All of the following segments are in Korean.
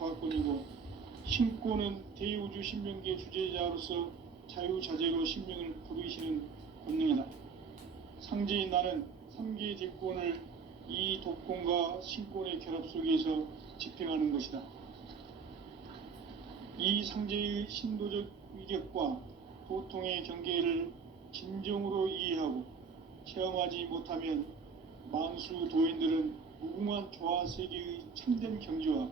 조합권이고, 신권은 대우주 신명계 주제자로서 자유자재로 신명을 부르시는 권능이다. 상제인 나는 3개의 대권을 이 독권과 신권의 결합 속에서 집행하는 것이다. 이 상제의 신도적 위격과 도통의 경계를 진정으로 이해하고 체험하지 못하면 만수 도인들은 무궁한 조화세계의 참된 경지와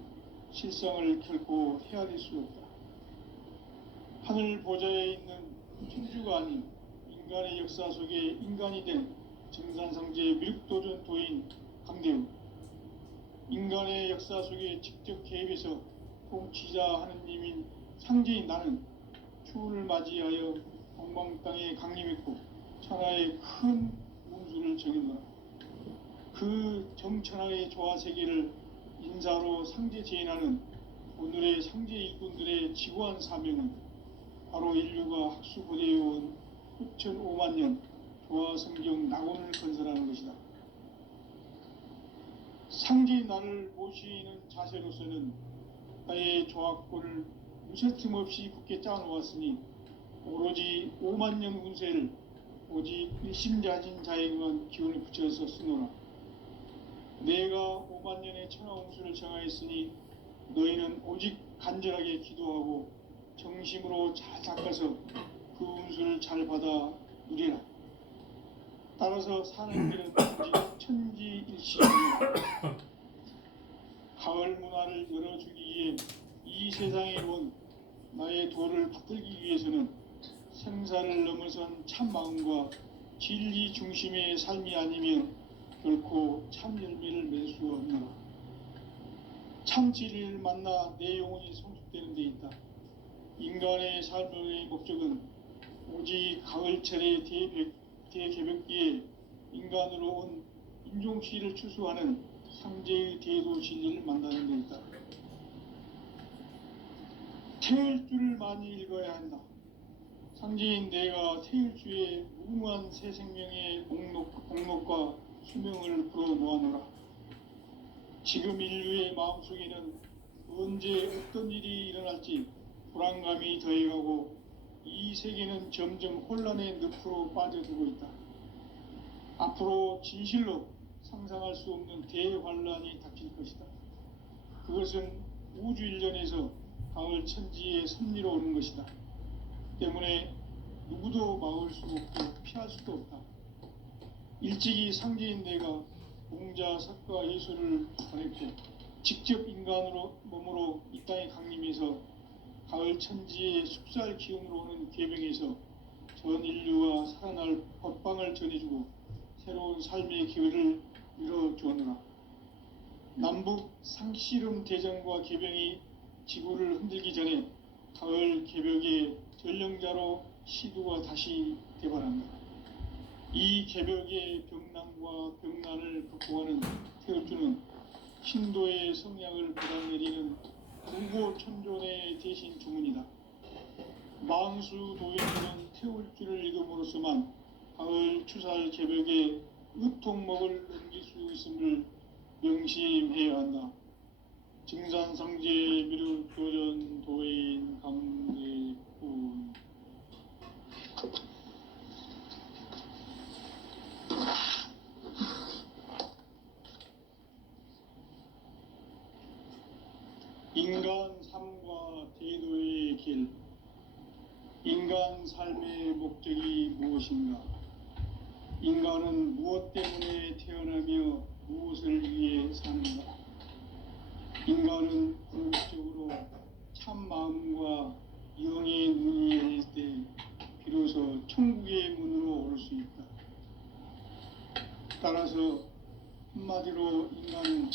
실상을 결코 헤아릴 수 없다. 하늘 보좌에 있는 천주가 아닌 인간의 역사 속에 인간이 된 증산상제 미륵도전 도인 강대우, 인간의 역사 속에 직접 개입해서 통치자 하느님인 상제인 나는 추운을 맞이하여 동방 땅에 강림했고 천하의 큰 운수를 정했노라. 그 정천하의 조화세계를 인사로 상제 제인하는 오늘의 상제 일꾼들의 지구한 사명은 바로 인류가 학수고대해온 6,500만 년 조화성경 낙원을 건설하는 것이다. 상제인 나를 모시는 자세로서는 나의 조합권을 무쇠틈 없이 굳게 짜놓았으니 오로지 5만 년 운세를 오직 일심자진 자에게만 기운을 붙여서 쓰노라. 내가 5만 년의 천하운수를 정하였으니 너희는 오직 간절하게 기도하고 정심으로 잘 닦아서 그 운수를 잘 받아 누리라. 따라서 사는 길은 오직 천지일시이니라. 가을 문화를 열어주기 위해 이 세상에 온 나의 도를 받들기 위해서는 생사를 넘어선 참 마음과 진리 중심의 삶이 아니면 결코 참 열매를 맺을 수 없노라. 참 진리를 만나 내 영혼이 성숙되는 데 있다. 인간의 삶의 목적은 오직 가을철의 대개벽기에 인간으로 온 인종시를 추수하는 상제의 대도 진리를 만나는 데 있다. 태일주를 많이 읽어야 한다. 상제인 내가 태일주의 무궁한 새 생명의 공록과 수명을 불어놓아노라. 지금 인류의 마음속에는 언제 어떤 일이 일어날지 불안감이 더해가고 이 세계는 점점 혼란의 늪으로 빠져들고 있다. 앞으로 진실로 상상할 수 없는 대환란이 닥칠 것이다. 그것은 우주 일련에서 가을 천지의 섭리로 오는 것이다. 때문에 누구도 막을 수 없고 피할 수도 없다. 일찍이 상제인 내가 공자, 석가, 예수를 보냈고 직접 인간으로 몸으로 이 땅에 강림해서 가을 천지의 숲살 기운으로 오는 계명에서 전 인류가 살아날 법방을 전해주고 새로운 삶의 기회를 열어주었노라. 남북 상씨름 대전과 개병이 지구를 흔들기 전에 가을 개벽의 전령자로 시두가 다시 대발합니다. 이 개벽의 병난과 병난을 극복하는 태울주는 신도의 성량을 받아내리는 구고천존의 대신 주문이다. 만수 도인들은 태울주를 읽음으로써만 가을 추살 개벽의 의통목을 넘길 수 있음을 명심해야 한다. 증산상제 미륵 교전 도인 강대군. 인간 삶과 제도의 길. 인간 삶의 목적이 무엇인가? 인간은 무엇 때문에 태어나며 무엇을 위해 사는가? 인간은 궁극적으로 참 마음과 영의 눈이 열릴 때 비로소 천국의 문으로 올 수 있다. 따라서 한마디로 인간은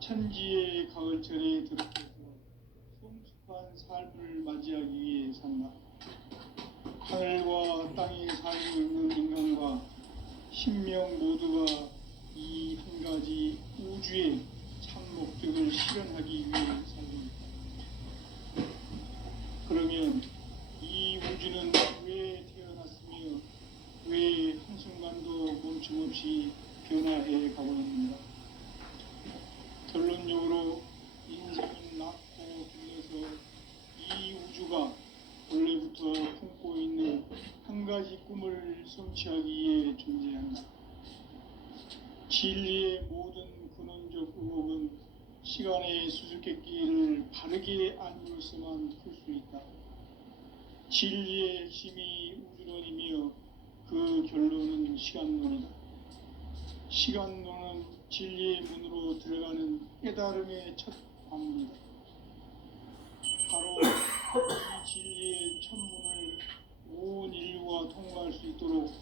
천지의 가을철에 들어서서 성숙한 삶을 맞이하기 위해 산다. 하늘과 땅에 살고 있는 인간과 신명 모두가 이 한 가지 우주의 참 목적을 실현하기 위해 살고 있다. 그러면 이 우주는 왜 태어났으며 왜 한순간도 멈춤없이 변화해 가고 있는가? 결론적으로 인생은 낳고 진리의 모든 근원적 의혹은 시간의 수수께끼를 바르게 알므로서만 풀 수 있다. 진리의 핵심이 우주론이며 그 결론은 시간론이다. 시간론은 진리의 문으로 들어가는 깨달음의 첫 관문이다. 바로 이 진리의 첫 문을 온 인류가 통과할 수 있도록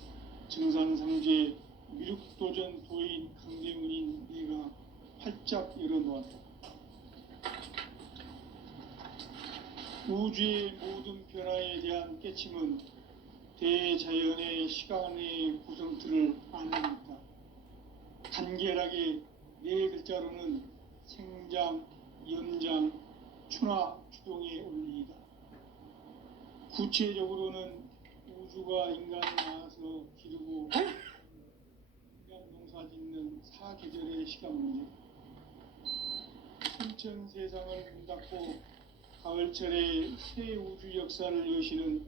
증산상제 미륵도전 도인 강대문인 내가 활짝 열어놓았다. 우주의 모든 변화에 대한 깨침은 대자연의 시간의 구성틀을 아니니까 간결하게 네 글자로는 생장, 연장, 추나 추동의 원리이다. 구체적으로는 우주가 인간을 낳아서 기르고 인간 농사짓는 사계절의 시간 문제, 천천 세상을 문 닫고 가을철에 새 우주 역사를 여시는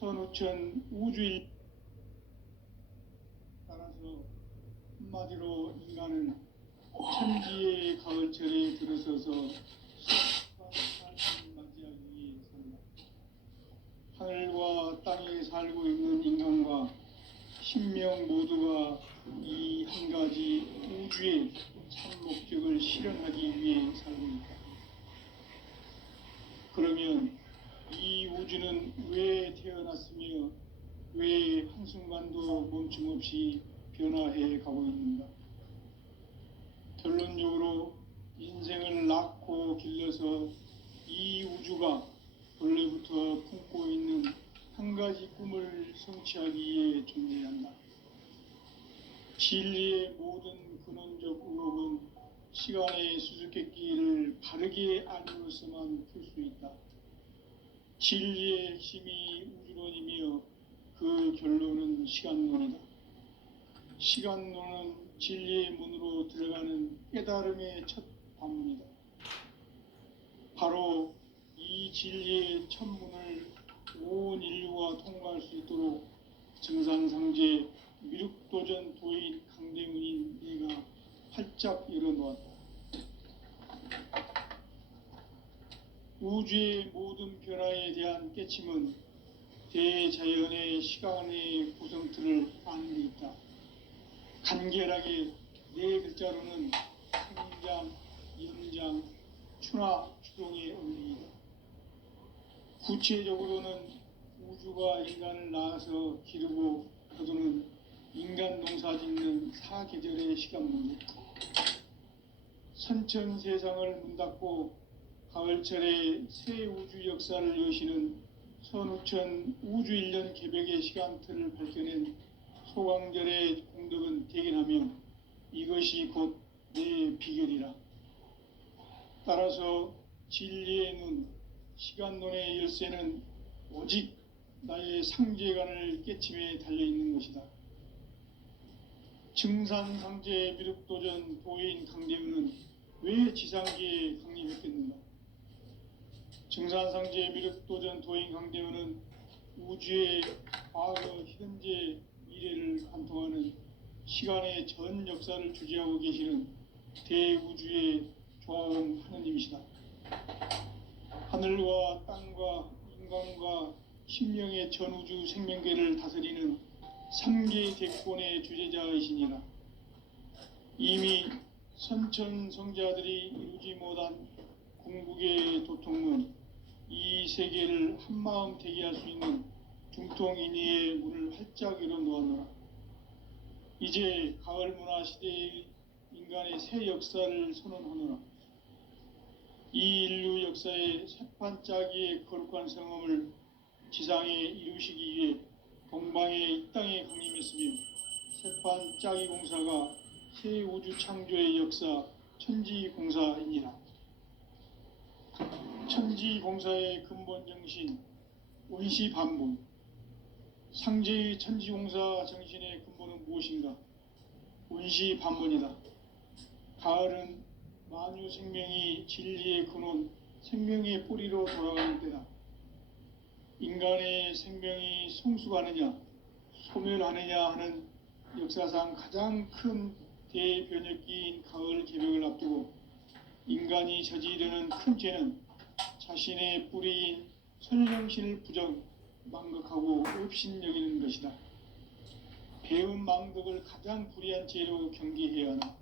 선우천 우주일, 따라서 한마디로 인간은 천지의 가을철에 들어서서 수확한 삶을 맞이하기 위해 산다. 하늘과 땅에 살고 있는 인간과 신명 모두가 이 한 가지 우주의 참 목적을 실현하기 위해 살고 있다. 그러면 이 우주는 왜 태어났으며 왜 한순간도 멈춤없이 변화해 가고 있는가? 결론적으로 인생을 낳고 길러서 이 우주가 본래부터 품고 있는 한 가지 꿈을 성취하기 위해 존재한다. 진리의 모든 근원적 의혹은 시간의 수수께끼를 바르게 알므로서만 풀 수 있다. 진리의 핵심이 우주론이며 그 결론은 시간론이다. 시간론은 진리의 문으로 들어가는 깨달음의 첫 관문이다. 바로 이 진리의 첫 문을 온 인류가 통과할 수 있도록 증산상제 미륵도전 도인 강대문인 내가 활짝 열어놓았다. 우주의 모든 변화에 대한 깨침은 대자연의 시간의 구성틀을 아는 데 있다. 간결하게 네 글자로는 생장, 연장, 추나 추동의 원리이다. 구체적으로는 우주가 인간을 낳아서 기르고 거두는 인간 농사짓는 사계절의 시간 문제, 선천 세상을 문 닫고 가을철에 새 우주 역사를 여시는 선우천 우주 1년 개벽의 시간틀을 밝혀낸 소강절의 공덕은 대견하며 이것이 곧 내 비결이라. 따라서 진리의 눈, 시간론의 열쇠는 오직 나의 상제관을 깨침에 달려있는 것이다. 증산상제 미륵도전 도인 강대문은 왜 지상계에 강림했겠는가? 증산상제 미륵도전 도인 강대문은 우주의 과거, 현재, 미래를 관통하는 시간의 전 역사를 주재하고 계시는 대우주의 조화원 하느님이시다. 하늘과 땅과 인간과 신명의 전우주 생명계를 다스리는 3계 대권의 주재자이시니라. 이미 선천성자들이 이루지 못한 궁극의 도통문, 이 세계를 한마음 되게 할 수 있는 중통인의의 문을 활짝 열어놓았노라. 이제 가을 문화 시대의 인간의 새 역사를 선언하노라. 이 인류 역사의 새판짜기의 거룩한 성험을 지상에 이루시기 위해 동방의 이 땅에 강림했으며 새판짜기 공사가 새 우주 창조의 역사 천지공사이니라. 천지공사의 근본 정신 원시반복, 상제의 천지공사 정신의 근본은 무엇인가? 원시반복이다. 가을은 만유 생명이 진리의 근원, 생명의 뿌리로 돌아가는 때다. 인간의 생명이 성숙하느냐, 소멸하느냐 하는 역사상 가장 큰 대변혁기인 가을 개벽을 앞두고 인간이 저지르는 큰 죄는 자신의 뿌리인 선령신을 부정, 망각하고 업신여기는 것이다. 배은 망덕을 가장 불의한 죄로 경계해야 하나.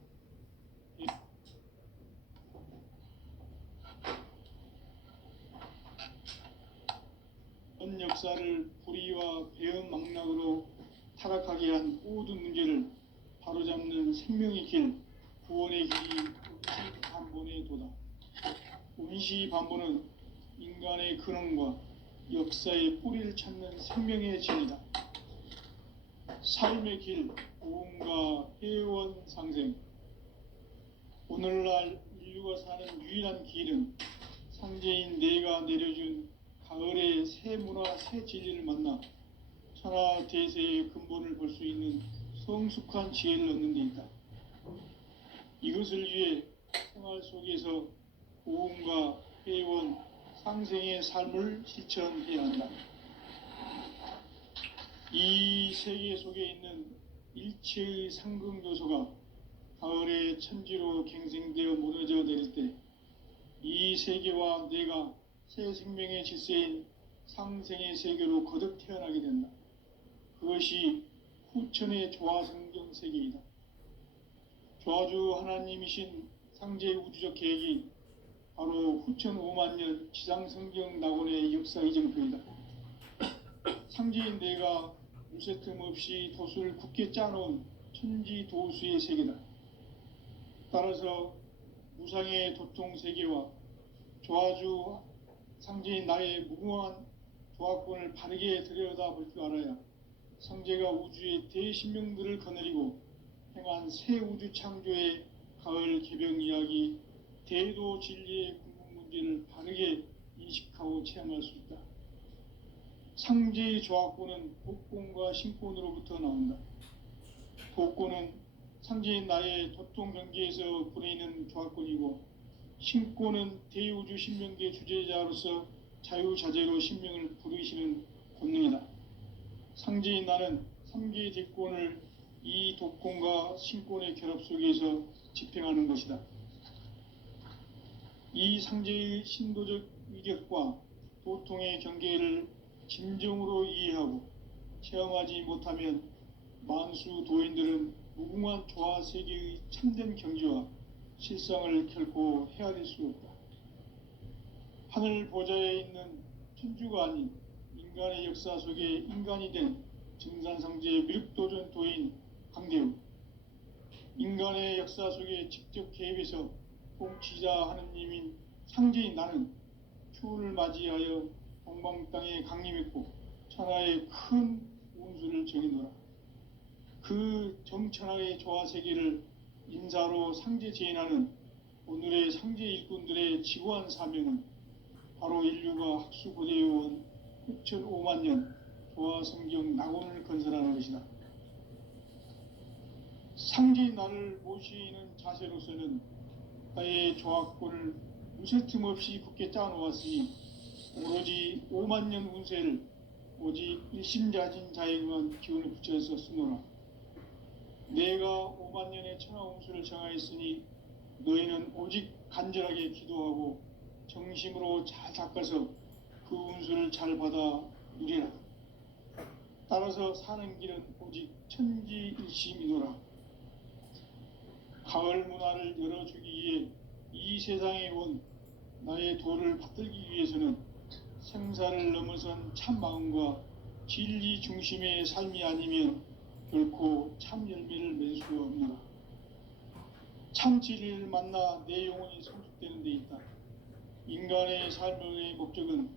전 역사를 불의와 배은 망락으로 타락하게 한 모든 문제를 바로잡는 생명의 길, 구원의 길이 운시반본의 도다. 운시반본은 인간의 근원과 역사의 뿌리를 찾는 생명의 진리다. 삶의 길, 고음과 회원 상생. 오늘날 인류가 사는 유일한 길은 상제인 내가 내려준 가을의 새 문화, 새 진리를 만나 천하 대세의 근본을 볼 수 있는 성숙한 지혜를 얻는 데 있다. 이것을 위해 생활 속에서 고음과 회원, 상생의 삶을 실천해야 한다. 이 세계 속에 있는 일체의 상극 요소가 가을의 천지로 갱생되어 무너져 내릴 때 이 세계와 내가 새 생명의 질서인 상생의 세계로 거듭 태어나게 된다. 그것이 후천의 조화성경 세계이다. 조화주 하나님이신 상제 우주적 계획이 바로 후천 5만 년 지상성경 낙원의 역사 이정표이다. 상제인 내가 무쇠틈 없이 도수를 굳게 짜놓은 천지 도수의 세계다. 따라서 무상의 도통 세계와 조화주 상제인 나의 무궁한 조화권을 바르게 들여다볼 줄 알아야 상제가 우주의 대신명들을 거느리고 행한 새 우주 창조의 가을 개벽 이야기, 대도 진리의 궁극 문제를 바르게 인식하고 체험할 수 있다. 상제의 조화권은 복권과 신권으로부터 나온다. 복권은 상제인 나의 도통 경계에서 보내는 조화권이고, 신권은 대우주 신명계 주제자로서 자유자재로 신명을 부르시는 권능이다. 상제인 나는 3개의 대권을 이 독권과 신권의 결합 속에서 집행하는 것이다. 이 상제의 신도적 위격과 도통의 경계를 진정으로 이해하고 체험하지 못하면 만수 도인들은 무궁한 조화 세계의 참된 경지와 실상을 결코 헤아릴 수 없다. 하늘 보좌에 있는 천주가 아닌 인간의 역사 속에 인간이 된 증산상제의 미륵도전 도인 강대우, 인간의 역사 속에 직접 개입해서 통치자 하느님인 상제인 나는 추운을 맞이하여 동방 땅에 강림했고 천하의 큰 운수를 정해놓으라. 그 정천하의 조화세계를 인사로 상제 제인하는 오늘의 상제 일꾼들의 지고한 사명은 바로 인류가 학수고대해온 6,5만 년 조화성경 낙원을 건설하는 것이다. 상제인 나를 모시는 자세로서는 나의 조화권을 무쇠틈 없이 굳게 짜놓았으니 오로지 5만 년 운세를 오직 일심자진 자에게만 기운을 붙여서 쓰노라. 내가 5만 년의 천하 운수를 정하였으니 너희는 오직 간절하게 기도하고 정심으로 잘 닦아서 그 운수를 잘 받아 누리라. 따라서 사는 길은 오직 천지일심이노라. 가을 문화를 열어주기 위해 이 세상에 온 나의 도를 받들기 위해서는 생사를 넘어선 참 마음과 진리 중심의 삶이 아니면 결코 참 열매를 맺을 수 없노라. 참 진리를 만나 내 영혼이 성숙되는 데 있다. 인간의 삶의 목적은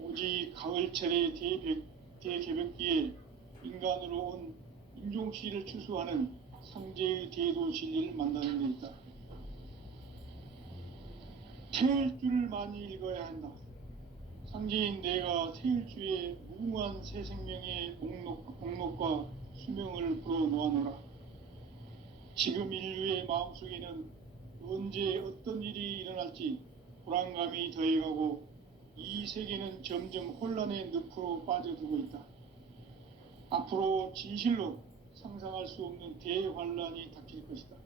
오직 가을철의 대개벽기에 인간으로 온 인종시를 추수하는 상제의 대도 진리를 만나는 데 있다. 태일주를 많이 읽어야 한다. 상제인 내가 태일주의 무궁한 새 생명의 목록과 수명을 불어놓아노라. 지금 인류의 마음속에는 언제 어떤 일이 일어날지 불안감이 더해가고 이 세계는 점점 혼란의 늪으로 빠져들고 있다. 앞으로 진실로 상상할 수 없는 대환란이 닥칠 것이다.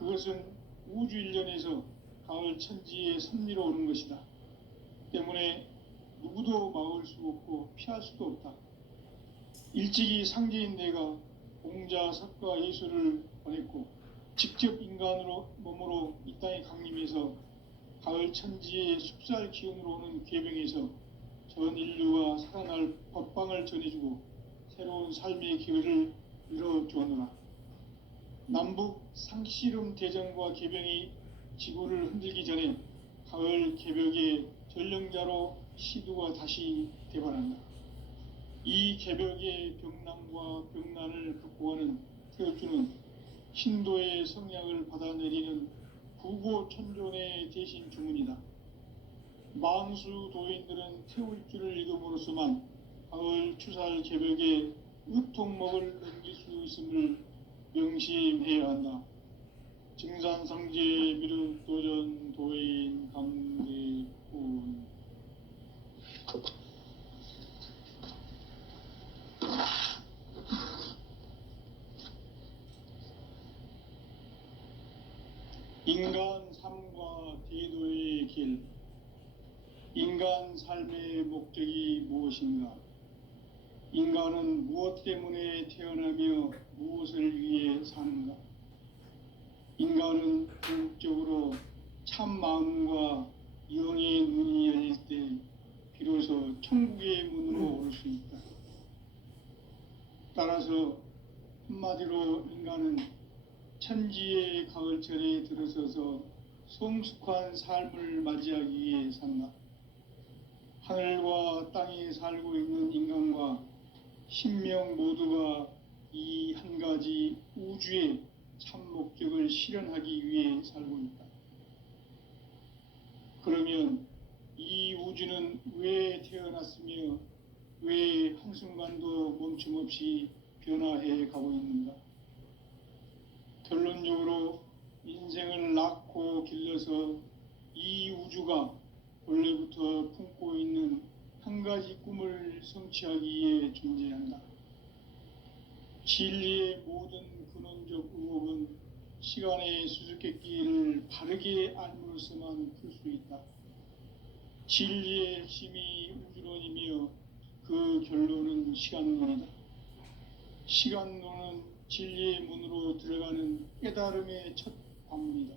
그것은 우주 일련에서 가을 천지의 섭리로 오는 것이다. 때문에 누구도 막을 수 없고 피할 수도 없다. 일찍이 상제인 내가 공자, 석가, 예수를 보냈고 직접 인간으로 몸으로 이 땅에 강림해서 가을 천지의 숲살 기운으로 오는 계병에서 전 인류가 살아날 법방을 전해주고 새로운 삶의 기회를 열어주었노라. 남북 상씨름 대전과 계병이 지구를 흔들기 전에 가을 개벽의 전령자로 시두가 다시 대발한다. 이 개벽의 병난과 병난을 극복하는 태어주는 신도의 성약을 받아내리는 부고천존의 대신 주문이다. 망수 도인들은 태울 줄을 읽음으로써만 가을 추살 개벽의 의통목을 넘길 수 있음을 명심해야 한다. 증산상제 미륵도전 도인 강대군. 인간 삶과 대도의 길. 인간 삶의 목적이 무엇인가? 인간은 무엇 때문에 태어나며 무엇을 위해 사는가? 인간은 궁극적으로 참 마음과 영의 눈이 열릴 때 비로소 천국의 문으로 올 수 있다. 따라서 한마디로 인간은 천지의 가을철에 들어서서 성숙한 삶을 맞이하기 위해 산다. 하늘과 땅에 살고 있는 인간과 신명 모두가 이 한 가지 우주의 참 목적을 실현하기 위해 살고 있다. 그러면 이 우주는 왜 태어났으며 왜 한순간도 멈춤없이 변화해 가고 있는가? 결론적으로 인생을 낳고 길러서 이 우주가 원래부터 품고 있는 한 가지 꿈을 성취하기 위해 존재한다. 진리의 모든 근원적 의혹은 시간의 수수께끼를 바르게 알므로서만 풀 수 있다. 진리의 핵심이 우주론이며 그 결론은 시간론이다. 시간론은 진리의 문으로 들어가는 깨달음의 첫 관문이다.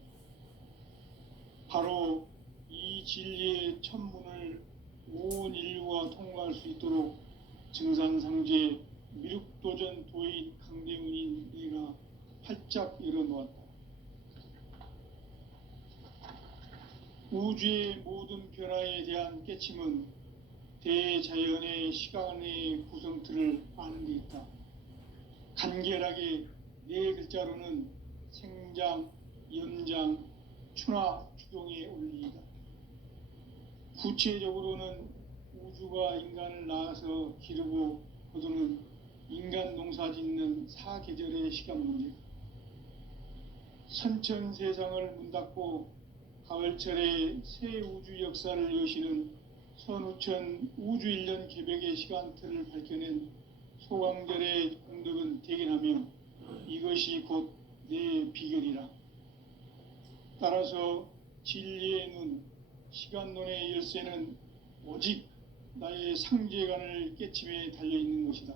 바로 이 진리의 첫 문을 온 인류가 통과할 수 있도록 증산상제 미륵도전 도인 강대훈인 내가 활짝 열어놓았다. 우주의 모든 변화에 대한 깨침은 대자연의 시간의 구성틀을 아는 데 있다. 간결하게 네 글자로는 생장, 연장, 추나 추동의 원리이다. 구체적으로는 우주가 인간을 낳아서 기르고 거두는 인간 농사 짓는 사계절의 시간 문제. 선천 세상을 문 닫고 가을철에 새 우주 역사를 여시는 선우천 우주 1년 개벽의 시간틀을 밝혀낸 소강절의 공덕은 대견하며 이것이 곧 내 비결이라. 따라서 진리의 눈, 시간론의 열쇠는 오직 나의 상제관을 깨침에 달려있는 것이다.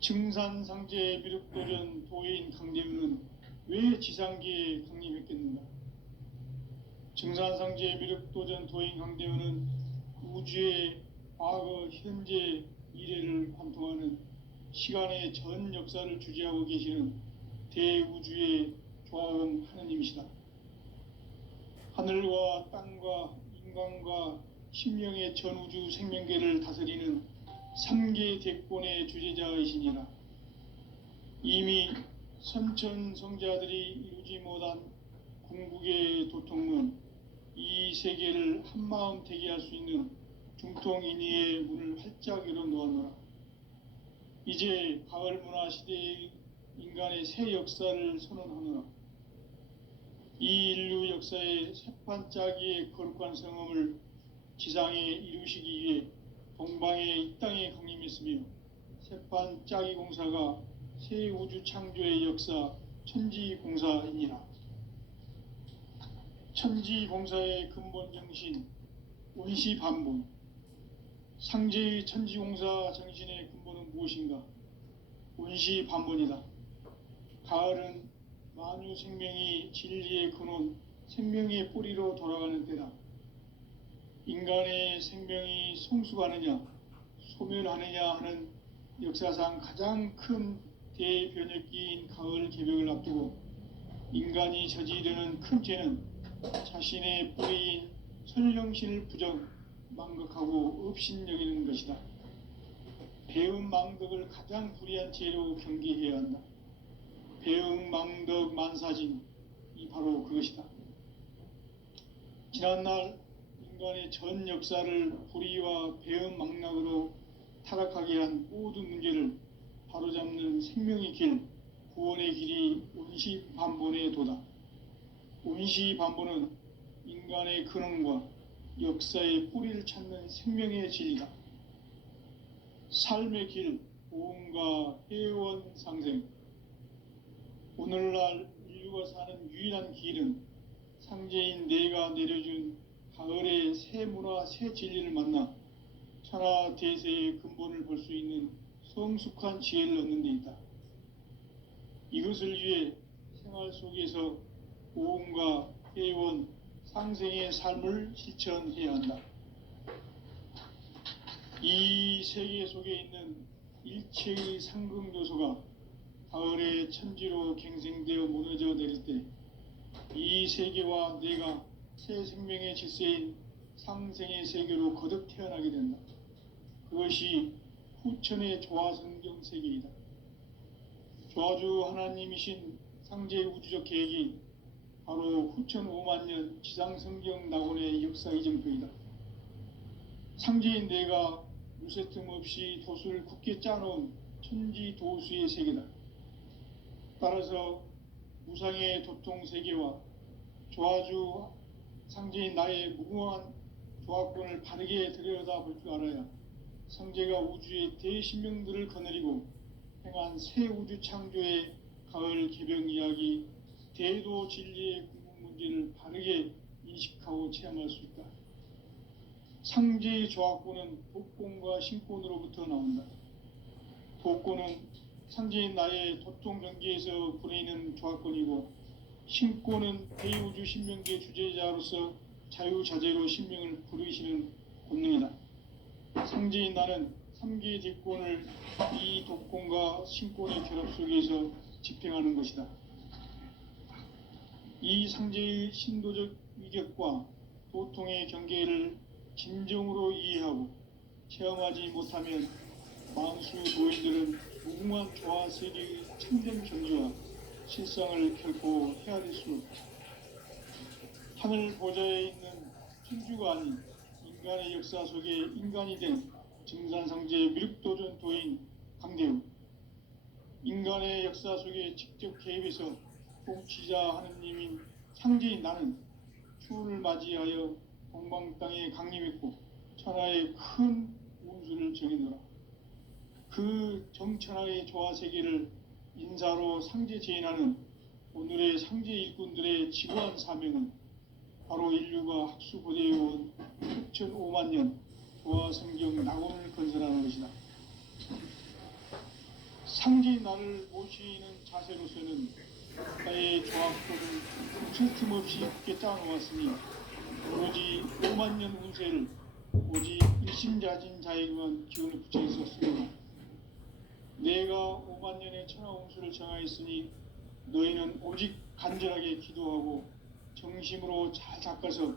증산상제 미륵도전 도인 강대훈은 왜 지상계에 강림했겠는가? 증산상제 미륵도전 도인 강대훈은 우주의 과거, 현재, 미래를 관통하는 시간의 전 역사를 주재하고 계시는 대우주의 조화원 하느님이시다. 하늘과 땅과 인간과 신명의 전우주 생명계를 다스리는 3계 대권의 주재자이시니라. 이미 선천성자들이 이루지 못한 궁극의 도통문, 이 세계를 한마음 되게 할 수 있는 중통인의의 문을 활짝 열어놓았노라. 이제 가을 문화 시대의 인간의 새 역사를 선언하노라. 이 인류 역사의 새판짜기의 거룩한 성험을 지상에 이루시기 위해 동방의 이 땅에 강림했으며 새판짜기 공사가 새 우주 창조의 역사, 천지공사이니라. 천지공사의 근본 정신, 원시반본. 상제의 천지공사 정신의 근본은 무엇인가? 원시반본이다. 가을은 만유 생명이 진리의 근원, 생명의 뿌리로 돌아가는 때다. 인간의 생명이 성숙하느냐, 소멸하느냐 하는 역사상 가장 큰 대변혁기인 가을 개벽을 앞두고 인간이 저지르는 큰 죄는 자신의 뿌리인 설령신을 부정, 망극하고 업신여기는 것이다. 배음 망덕을 가장 불의한 죄로 경계해야 한다. 배음 망덕 만사진이 바로 그것이다. 지난날 인간의 전 역사를 불의와 배음 망락으로 타락하게 한 모든 문제를 바로잡는 생명의 길, 구원의 길이 원시반본의 도다. 원시반본은 인간의 근원과 역사의 뿌리를 찾는 생명의 진리다. 삶의 길, 보험과 회원 상생. 오늘날 인류가 사는 유일한 길은 상제인 내가 내려준 가을의 새 문화, 새 진리를 만나 천하 대세의 근본을 볼 수 있는 성숙한 지혜를 얻는 데 있다. 이것을 위해 생활 속에서 보험과 회원, 상생의 삶을 실천해야 한다. 이 세계 속에 있는 일체의 상극 요소가 가을의 천지로 갱생되어 무너져 내릴 때 이 세계와 내가 새 생명의 질서인 상생의 세계로 거듭 태어나게 된다. 그것이 후천의 조화성경 세계이다. 조화주 하나님이신 상제 우주적 계획이 바로 후천 5만년 지상성경 낙원의 역사 이정표이다. 상제인 내가 무쇠 틈 없이 도수를 굳게 짜놓은 천지 도수의 세계다. 따라서 무상의 도통 세계와 조화주 상제인 나의 무궁한 조화권을 바르게 들여다볼 줄 알아야 상제가 우주의 대신명들을 거느리고 행한 새 우주 창조의 가을 개벽 이야기, 대도 진리의 궁극 문제를 바르게 인식하고 체험할 수 있다. 상제의 조화권은 독권과 신권으로부터 나온다. 독권은 상제인 나의 도통 경계에서 부리는 조화권이고, 신권은 대우주 신명계 주제자로서 자유자재로 신명을 부르시는 본능이다. 상제인 나는 3개의 뒷권을 이 독권과 신권의 결합 속에서 집행하는 것이다. 이 상제의 신도적 위격과 도통의 경계를 진정으로 이해하고 체험하지 못하면 만수 도인들은 무궁한 조화 세계의 참된 경지와 실상을 결코 헤아릴 수 없다. 하늘 보좌에 있는 천주가 아닌 인간의 역사 속에 인간이 된 증산상제 미륵도전 도인 강대우, 인간의 역사 속에 직접 개입해서 통치자 하느님인 상제인 나는 추운을 맞이하여 동방 땅에 강림했고 천하의 큰 운수를 정해노라. 그 정천하의 조화 세계를 인사로 상제 제인하는 오늘의 상제 일꾼들의 지구한 사명은 바로 인류가 학수고대해온 6,5만 년 조화 성경 낙원을 건설하는 것이다. 상제인 나를 모시는 자세로서는 나의 조화권을 무슨 틈 없이 굳게 짜놓았으니 오로지 5만 년 운세를 오직 일심자진 자에게만 기운을 붙여 있었으므로 내가 5만 년의 천하 운수를 정하였으니 너희는 오직 간절하게 기도하고 정심으로 잘 닦아서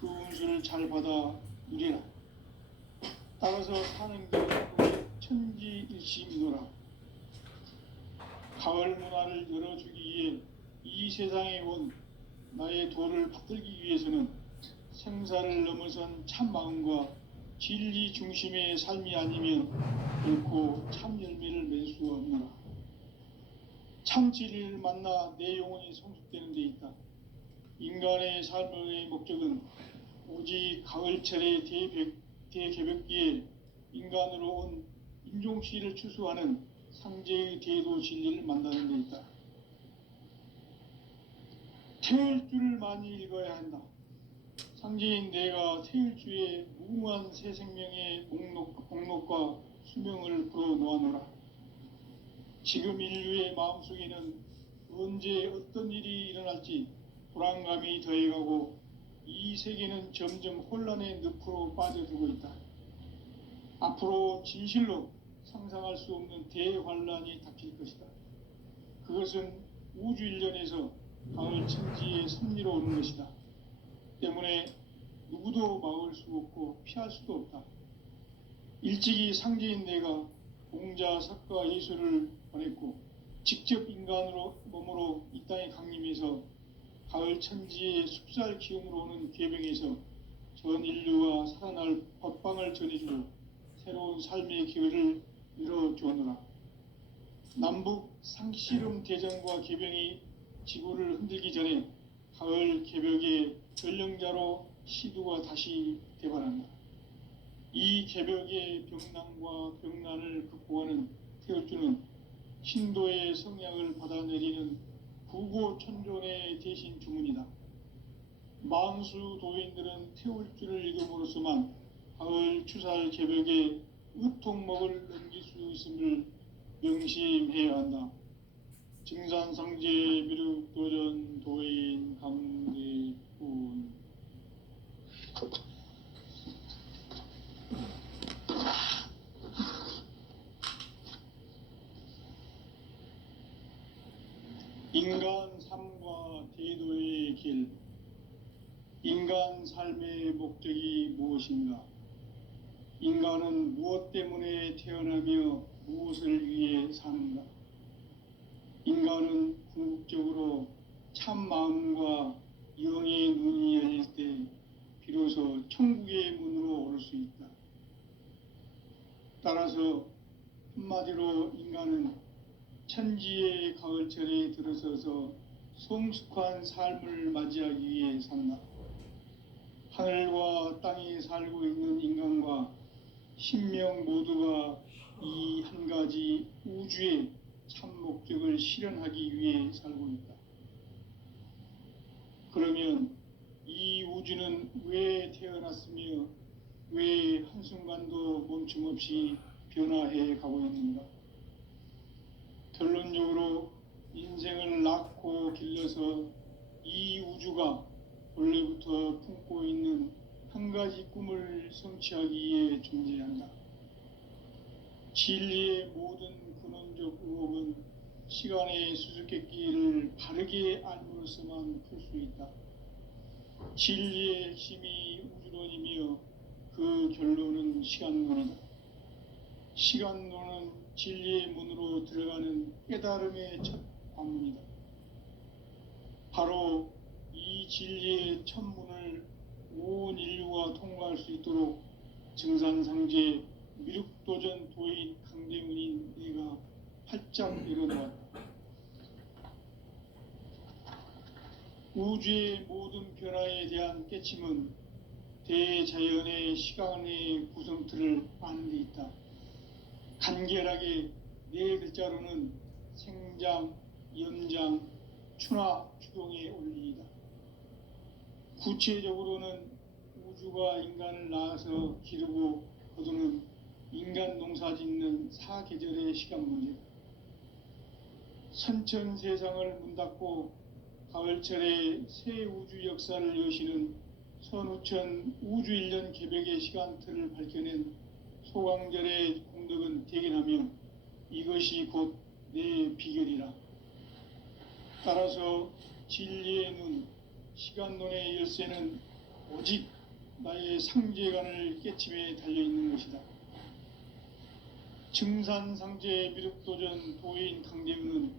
그 운수를 잘 받아 누리라. 따라서 사는 길 천지일심이노라. 가을 문화를 열어주기 위해 이 세상에 온 나의 도를 받들기 위해서는 생사를 넘어선 참 마음과 진리 중심의 삶이 아니면 결코 참 열매를 맺을 수 없노라. 참 진리를 만나 내 영혼이 성숙되는 데 있다. 인간의 삶의 목적은 오직 가을철의 대개벽기에 인간으로 온 인종시를 추수하는 상제의 대도 진리를 만나는 데 있다. 태일주를 많이 읽어야 한다. 상제인 내가 태일주의 무궁한 새 생명의 목록과 수명을 풀어놓아노라. 지금 인류의 마음속에는 언제 어떤 일이 일어날지 불안감이 더해가고 이 세계는 점점 혼란의 늪으로 빠져들고 있다. 앞으로 진실로 상상할 수 없는 대환란이 닥칠 것이다. 그것은 우주 일련에서 가을 천지의 섭리로 오는 것이다. 때문에 누구도 막을 수 없고 피할 수도 없다. 일찍이 상제인 내가 공자, 석가, 예수를 보냈고 직접 인간으로 몸으로 이 땅에 강림해서 가을 천지의 숲살 기운으로 오는 계병에서 전 인류가 살아날 법방을 전해주고 새로운 삶의 기회를 열어주었노라. 남북 상씨름 대전과 계병이 지구를 흔들기 전에 가을 개벽의 전령자로 시두가 다시 대발한다. 이 개벽의 병난과 병난을 극복하는 태울주는 신도의 성약을 받아내리는 구고천존의 대신 주문이다. 만수 도인들은 태울주를 읽음으로써만 가을 추살 개벽의 의통목을 넘길 수 있음을 명심해야 한다. 증산성제 미륵도전 도인 강대군. 인간 삶과 대도의 길. 인간 삶의 목적이 무엇인가? 인간은 무엇 때문에 태어나며 무엇을 위해 사는가? 인간은 궁극적으로 참 마음과 영의 눈이 열릴 때 비로소 천국의 문으로 오를 수 있다. 따라서 한마디로 인간은 천지의 가을철에 들어서서 성숙한 삶을 맞이하기 위해 산다. 하늘과 땅에 살고 있는 인간과 신명 모두가 이 한 가지 우주의 참 목적을 실현하기 위해 살고 있다. 그러면 이 우주는 왜 태어났으며 왜 한순간도 멈춤없이 변화해 가고 있는가? 결론적으로 인생을 낳고 길러서 이 우주가 원래부터 품고 있는 한 가지 꿈을 성취하기 위해 존재한다. 진리의 모든 근원적 의혹은 시간의 수수께끼를 바르게 알므로서만 풀 수 있다. 진리의 핵심이 우주론이며 그 결론은 시간론이다. 시간론은 진리의 문으로 들어가는 깨달음의 첫 관문이다. 바로 이 진리의 첫 문을 온 인류가 통과할 수 있도록 증산상제 미륵도전 도인 강대문인 내가 활짝 내려놓았다. 우주의 모든 변화에 대한 깨침은 대자연의 시간의 구성틀을 아는 데 있다. 간결하게 네 글자로는 생장, 연장, 추나 추동의 원리이다. 구체적으로는 우주가 인간을 낳아서 기르고 거두는 인간 농사 짓는 사계절의 시간 문제. 선천 세상을 문 닫고 가을철에 새 우주 역사를 여시는 선우천 우주 1년 개벽의 시간틀을 밝혀낸 소강절의 공덕은 대견하며 이것이 곧 내 비결이라. 따라서 진리의 눈, 시간론의 열쇠는 오직 나의 상제관을 깨침에 달려있는 것이다. 증산상제 미륵도전 도인 강대문은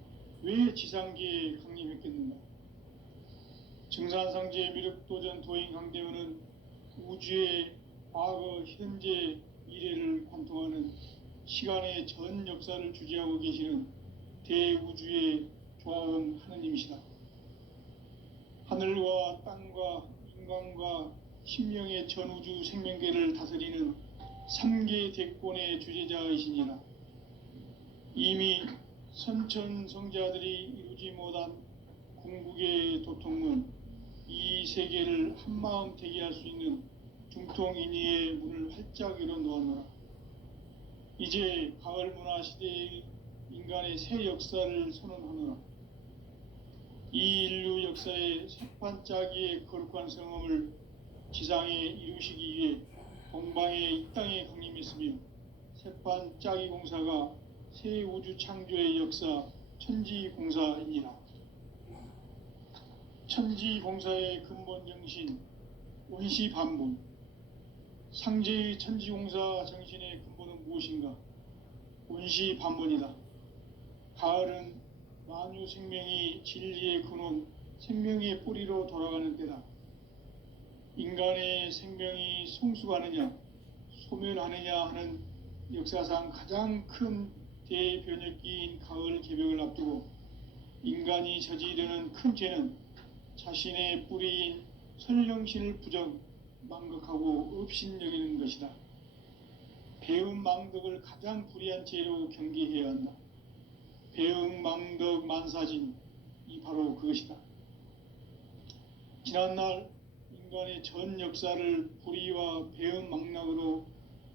왜 지상계에 강림했겠는가? 증산상제 미륵도전 도인 강대문은 우주의 과거, 현재, 미래를 관통하는 시간의 전 역사를 주재하고 계시는 대우주의 조화원 하느님이시다. 하늘과 땅과 인간과 신명의 전우주 생명계를 다스리는 3계 대권의 주재자이시니라. 이미 선천성자들이 이루지 못한 궁극의 도통문, 이 세계를 한마음 되게 할 수 있는 중통인의의 문을 활짝 열어 놓았노라. 이제 가을 문화 시대의 인간의 새 역사를 선언하노라. 이 인류 역사의 새판짜기의 거룩한 성험을 지상에 이루시기 위해 동방의 이 땅에 강림했으며 새판짜기 공사가 새 우주 창조의 역사 천지공사이니라. 천지공사의 근본 정신 원시반본, 상제의 천지공사 정신의 근본은 무엇인가? 원시반본이다. 가을은 만유 생명이 진리의 근원, 생명의 뿌리로 돌아가는 때다. 인간의 생명이 성숙하느냐, 소멸하느냐 하는 역사상 가장 큰 대변혁기인 가을 개벽을 앞두고 인간이 저지르는 큰 죄는 자신의 뿌리인 선령신을 부정, 망각하고 업신여기는 것이다. 배음 망덕을 가장 불의한 죄로 경계해야 한다. 배음 망덕 만사진, 이 바로 그것이다. 지난날 인간의 전 역사를 불의와 배음 망락으로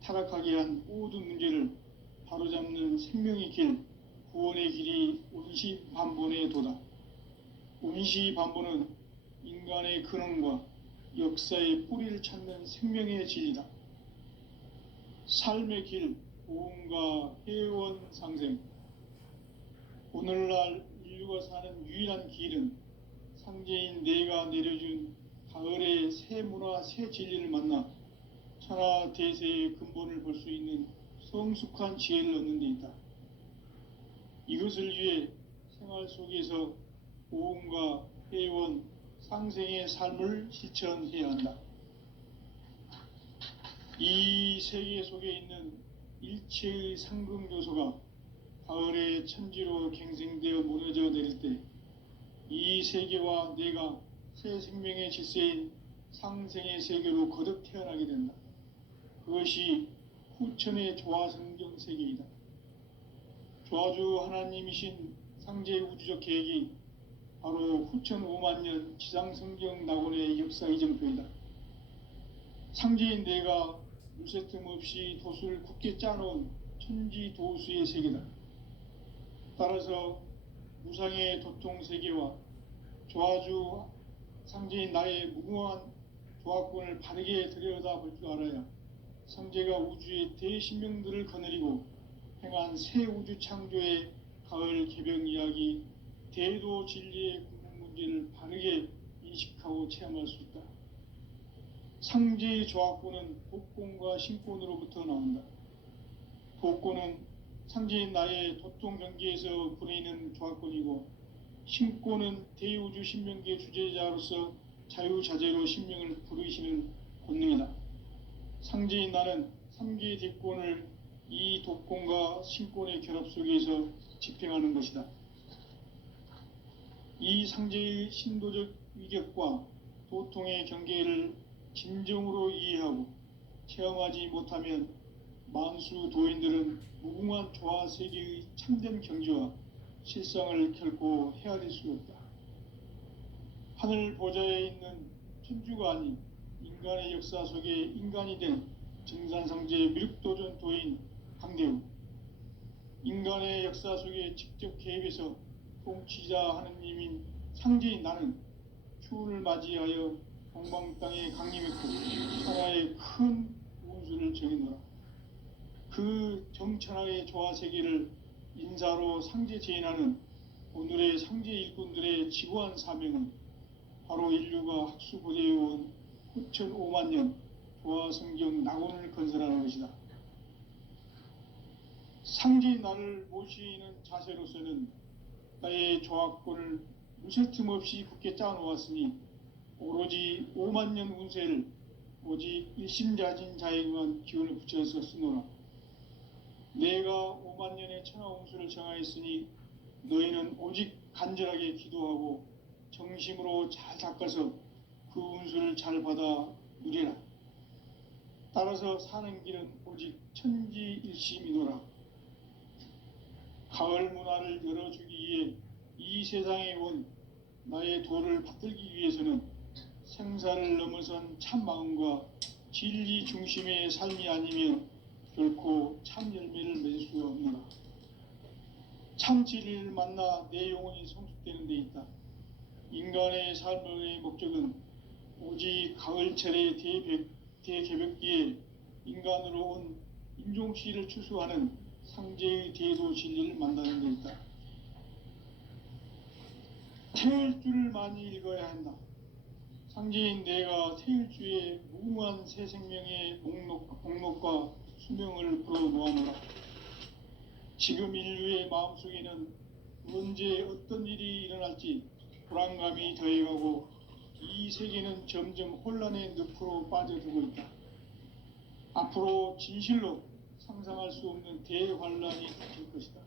타락하게 한 모든 문제를 바로잡는 생명의 길, 구원의 길이 원시반본의 도다. 원시반본은 인간의 근원과 역사의 뿌리를 찾는 생명의 진리다. 삶의 길, 보험과 회원 상생. 오늘날 인류가 사는 유일한 길은 상제인 내가 내려준 가을의 새 문화, 새 진리를 만나 천하 대세의 근본을 볼 수 있는 성숙한 지혜를 얻는 데 있다. 이것을 위해 생활 속에서 보험과 회원, 상생의 삶을 실천해야 한다. 이 세계 속에 있는 일체의 상금 요소가 가을의 천지로 갱생되어 무너져 내릴 때 이 세계와 내가 새 생명의 질서인 상생의 세계로 거듭 태어나게 된다. 그것이 후천의 조화성경 세계이다. 조화주 하나님이신 상제의 우주적 계획이 바로 후천 5만 년 지상성경 낙원의 역사 이정표이다. 상제인 내가 물새 틈 없이 도수를 굳게 짜놓은 천지도수의 세계다. 따라서 무상의 도통세계와 조화주 상제인 나의 무궁한 조화권을 바르게 들여다볼 줄 알아야 상제가 우주의 대신명들을 거느리고 행한 새 우주 창조의 가을 개벽 이야기, 대도 진리의 궁극 문제를 바르게 인식하고 체험할 수 있다. 상제의 조화권은 복권과 신권으로부터 나온다. 복권은 상제인 나의 도통 경계에서 보내는 조화권이고, 신권은 대우주 신명계 주제자로서 자유자재로 신명을 부르시는 본능이다. 상제인 나는 3개의 대권을 이 도권과 신권의 결합 속에서 집행하는 것이다. 이 상제의 신도적 위격과 도통의 경계를 진정으로 이해하고 체험하지 못하면 만수 도인들은 무궁한 조화 세계의 참된 경지와 실상을 결코 헤아릴 수 없다. 하늘 보좌에 있는 천주가 아닌 인간의 역사 속에 인간이 된 정산상제의 미륵도전 도인 강대우, 인간의 역사 속에 직접 개입해서 통치자 하느님인 상제인 나는 추운을 맞이하여 동방 땅에 강림했고 천하의 큰 운수를 정해놓으라. 그 정천하의 조화세계를 인사로 상제 제인하는 오늘의 상제 일꾼들의 지구한 사명은 바로 인류가 학수고대해온 후천 5만 년 조화성경 낙원을 건설하는 것이다. 상제인 나를 모시는 자세로서는 나의 조화권을 무쇠 틈 없이 굳게 짜놓았으니 오로지 5만 년 운세를 오직 일심자진 자에게만 기운을 붙여서 쓰노라. 내가 5만 년의 천하 운수를 정하였으니 너희는 오직 간절하게 기도하고 정심으로 잘 닦아서 그 운수를 잘 받아 누리라. 따라서 사는 길은 오직 천지일심이노라. 가을 문화를 열어주기 위해 이 세상에 온 나의 도를 받들기 위해서는 생사를 넘어선 참 마음과 진리 중심의 삶이 아니면 결코 참 열매를 맺을 수 없노라. 참 진리를 만나 내 영혼이 성숙되는 데 있다. 인간의 삶의 목적은 오직 가을철의 대개벽기에 인간으로 온 인종씨를 추수하는 상제의 대도 진리를 만나는 데 있다. 태을 줄을 많이 읽어야 한다. 상제인 내가 태일주의 무궁한 새 생명의 목록과 수명을 풀어놓아노라. 지금 인류의 마음속에는 언제 어떤 일이 일어날지 불안감이 더해가고 이 세계는 점점 혼란의 늪으로 빠져들고 있다. 앞으로 진실로 상상할 수 없는 대환란이 닥칠 것이다.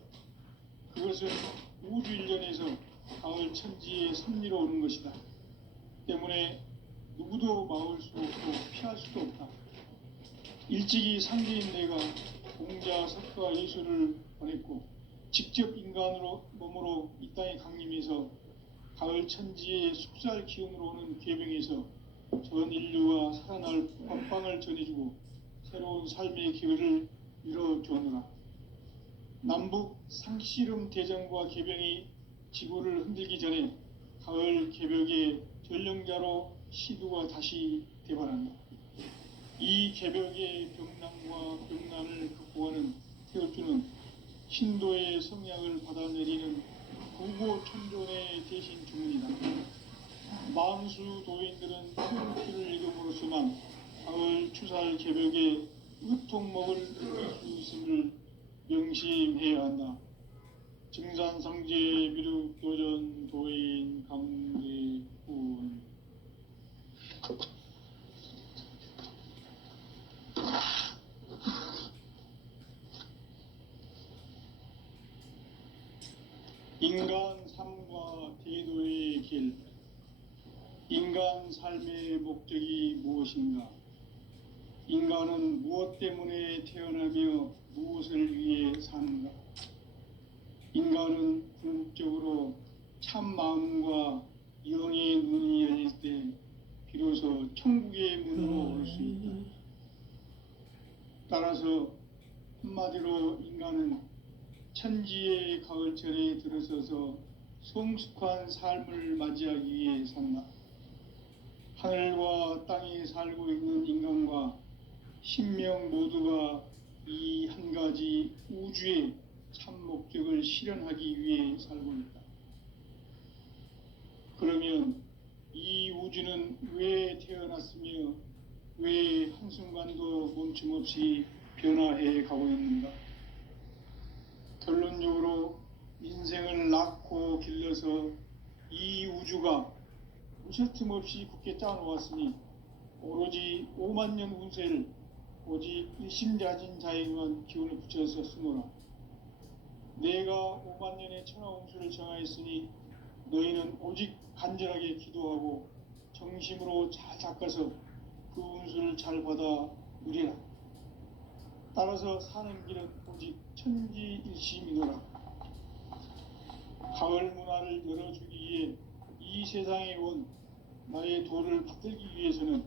그것은 우주 일련에서 가을 천지의 섭리로 오는 것이다. 때문에 누구도 막을 수 없고 피할 수도 없다. 일찍이 상제인 내가 공자, 석가, 예수를 보냈고 직접 인간으로 몸으로 이 땅에 강림해서 가을 천지의 숙살 기운으로 오는 계병에서 전 인류와 살아날 법방을 전해주고 새로운 삶의 기회를 열어주었노라. 남북 상씨름 대전과 계병이 지구를 흔들기 전에 가을 개벽의 전령자로 시두가 다시 대발한다. 이 개벽의 병난과 병난을 극복하는 태어주는 신도의 성약을 받아내리는 구고천존의 대신 주문이다. 만수 도인들은 태어주를 읽음으로써만 가을 추살 개벽의 의통목을 이길 수 있음을 명심해야 한다. 증산상제 비륵 도전 도인 강제군. 인간 삶과 대도의 길. 인간 삶의 목적이 무엇인가? 인간은 무엇 때문에 태어나며 무엇을 위해 사는가? 인간은 궁극적으로 참 마음과 영의 눈이 열릴 때 비로소 천국의 문으로 올 수 있다. 따라서 한마디로 인간은 천지의 가을철에 들어서서 성숙한 삶을 맞이하기 위해 산다. 하늘과 땅에 살고 있는 인간과 신명 모두가 이 한 가지 우주의 참 목적을 실현하기 위해 살고 있다. 그러면 이 우주는 왜 태어났으며 왜 한순간도 멈춤없이 변화해 가고 있는가? 결론적으로 인생을 낳고 길러서 이 우주가 무쇠틈 없이 굳게 짜놓았으니 오로지 5만 년 운세를 오직 일심자진 자에게만 기운을 붙여서 쓰노라. 내가 5만 년의 천하운수를 정하였으니 너희는 오직 간절하게 기도하고 정심으로 잘 닦아서 그 운수를 잘 받아 누리라. 따라서 사는 길은 오직 천지일심이노라. 가을 문화를 열어주기 위해 이 세상에 온 나의 도를 받들기 위해서는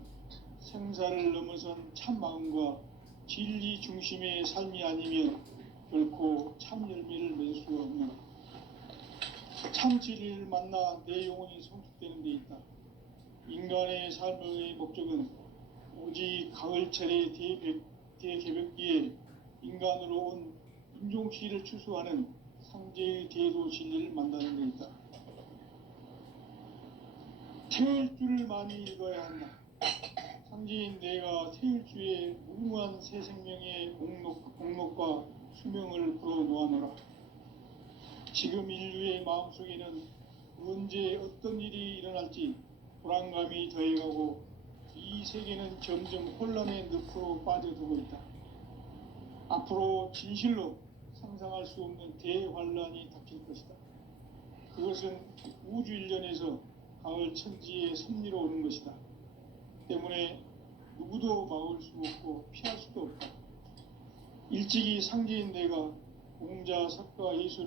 생사를 넘어선 참 마음과 진리 중심의 삶이 아니면 결코 참 열매를 맺을 수 없노라. 참 진리를 만나 내 영혼이 성숙되는 데 있다. 인간의 삶의 목적은 오직 가을철의 대개벽기에 인간으로 온 인종씨를 추수하는 상제의 대도 진리를 만나는 데 있다. 태일주를 많이 읽어야 한다. 상제인 내가 태일주의 무궁한 새 생명의 목록과 수명을 풀어놓아노라. 지금 인류의 마음속에는 언제 어떤 일이 일어날지 불안감이 더해가고 이 세계는 점점 혼란의 늪으로 빠져들고 있다. 앞으로 진실로 상상할 수 없는 대환란이 닥칠 것이다. 그것은 우주 일련에서 가을 천지의 섭리로 오는 것이다. 때문에 누구도 막을 수 없고 피할 수도 없다. 일찍이 상제인 내가 공자, 석가, 예수